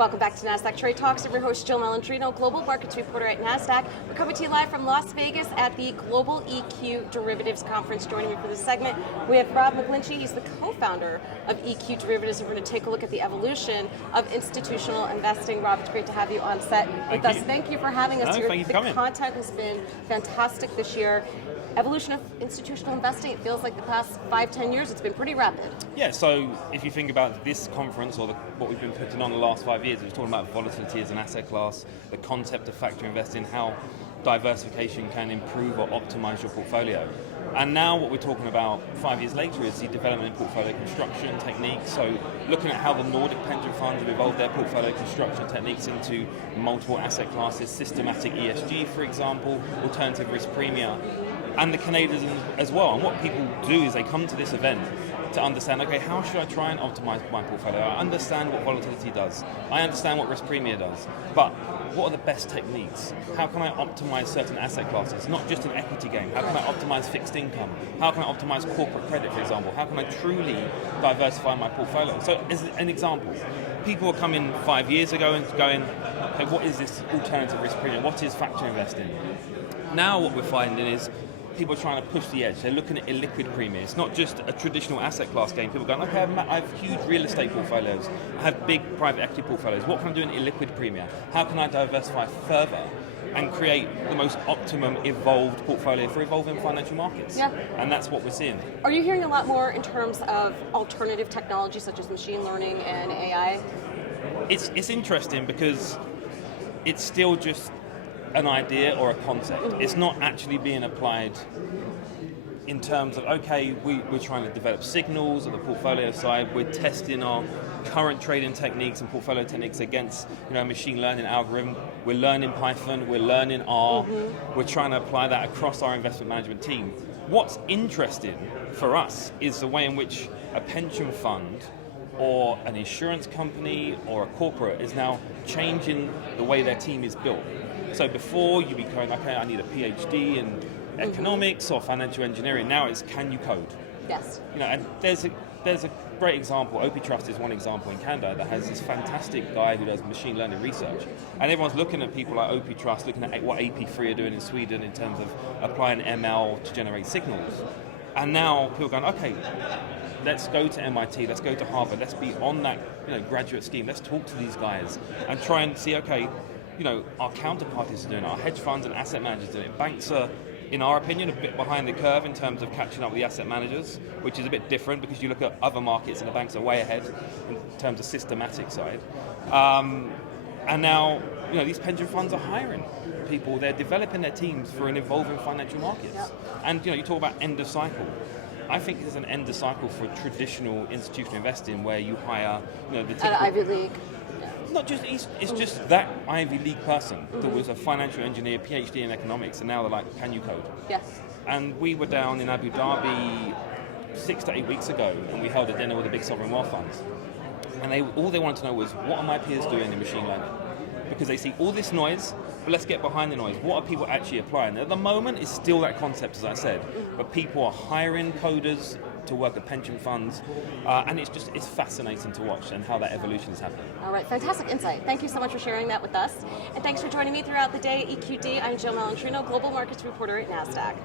Welcome back to Nasdaq Trade Talks. I'm your host, Jill Melantrino, Global Markets Reporter at Nasdaq. We're coming to you live from Las Vegas at the Global EQ Derivatives Conference. Joining me for this segment, we have Rob McGlinchey. He's the co-founder of EQ Derivatives, and we're going to take a look at the evolution of institutional investing. Rob, it's great to have you on set with us. Thank you for having us. Thank you for coming. The content has been fantastic this year. Evolution of institutional investing, it feels like the past 5-10 years, it's been pretty rapid. Yeah, so if you think about this conference or what we've been putting on the last 5 years, we're talking about volatility as an asset class, the concept of factor investing, how diversification can improve or optimize your portfolio. And now what we're talking about 5 years later is the development in portfolio construction techniques. So looking at how the Nordic pension funds have evolved their portfolio construction techniques into multiple asset classes, systematic ESG, for example, alternative risk premia, and the Canadians as well. And what people do is they come to this event to understand, okay, how should I try and optimize my portfolio? I understand what volatility does. I understand what risk premium does. But what are the best techniques? How can I optimize certain asset classes? Not just an equity game. How can I optimize fixed income? How can I optimize corporate credit, for example? How can I truly diversify my portfolio? So as an example, people were coming 5 years ago and going, okay, what is this alternative risk premium? What is factor investing? Now what we're finding is people are trying to push the edge. They're looking at illiquid premium. It's not just a traditional asset class game. People are going, okay, I have huge real estate portfolios. I have big private equity portfolios. What can I do in illiquid premium? How can I diversify further and create the most optimum evolved portfolio for evolving financial markets? Yeah. And that's what we're seeing. Are you hearing a lot more in terms of alternative technology such as machine learning and AI? It's interesting because it's still just an idea or a concept. Mm-hmm. It's not actually being applied in terms of, okay, we're trying to develop signals on the portfolio side, we're testing our current trading techniques and portfolio techniques against machine learning algorithm, we're learning Python, we're learning R, we're trying to apply that across our investment management team. What's interesting for us is the way in which a pension fund or an insurance company or a corporate is now changing the way their team is built. So before you'd be going, okay, I need a PhD in economics or financial engineering. Now it's, can you code? Yes. And there's a great example. OP Trust is one example in Canada that has this fantastic guy who does machine learning research. And everyone's looking at people like OP Trust, looking at what AP3 are doing in Sweden in terms of applying ML to generate signals. And now people are going, okay, let's go to MIT, let's go to Harvard, let's be on that graduate scheme, let's talk to these guys and try and see, okay, our counterparties are doing it, our hedge funds and asset managers are doing it. Banks are, in our opinion, a bit behind the curve in terms of catching up with the asset managers, which is a bit different because you look at other markets and the banks are way ahead in terms of systematic side. And now, these pension funds are hiring people, they're developing their teams for an evolving financial markets. Yep. And you talk about end of cycle. I think there's an end of cycle for traditional institutional investing where you hire, the typical, at Ivy League. Not just, it's just that Ivy League person that was a financial engineer, PhD in economics, and now they're like, can you code? Yes. And we were down in Abu Dhabi 6 to 8 weeks ago, and we held a dinner with the big sovereign wealth funds. And all they wanted to know was, what are my peers doing in machine learning? Because they see all this noise, but let's get behind the noise. What are people actually applying? At the moment, it's still that concept, as I said, but people are hiring coders to work at pension funds, and it's fascinating to watch and how that evolution is happening. All right, fantastic insight. Thank you so much for sharing that with us, and thanks for joining me throughout the day at EQD. I'm Jill Melantrino, Global Markets Reporter at Nasdaq.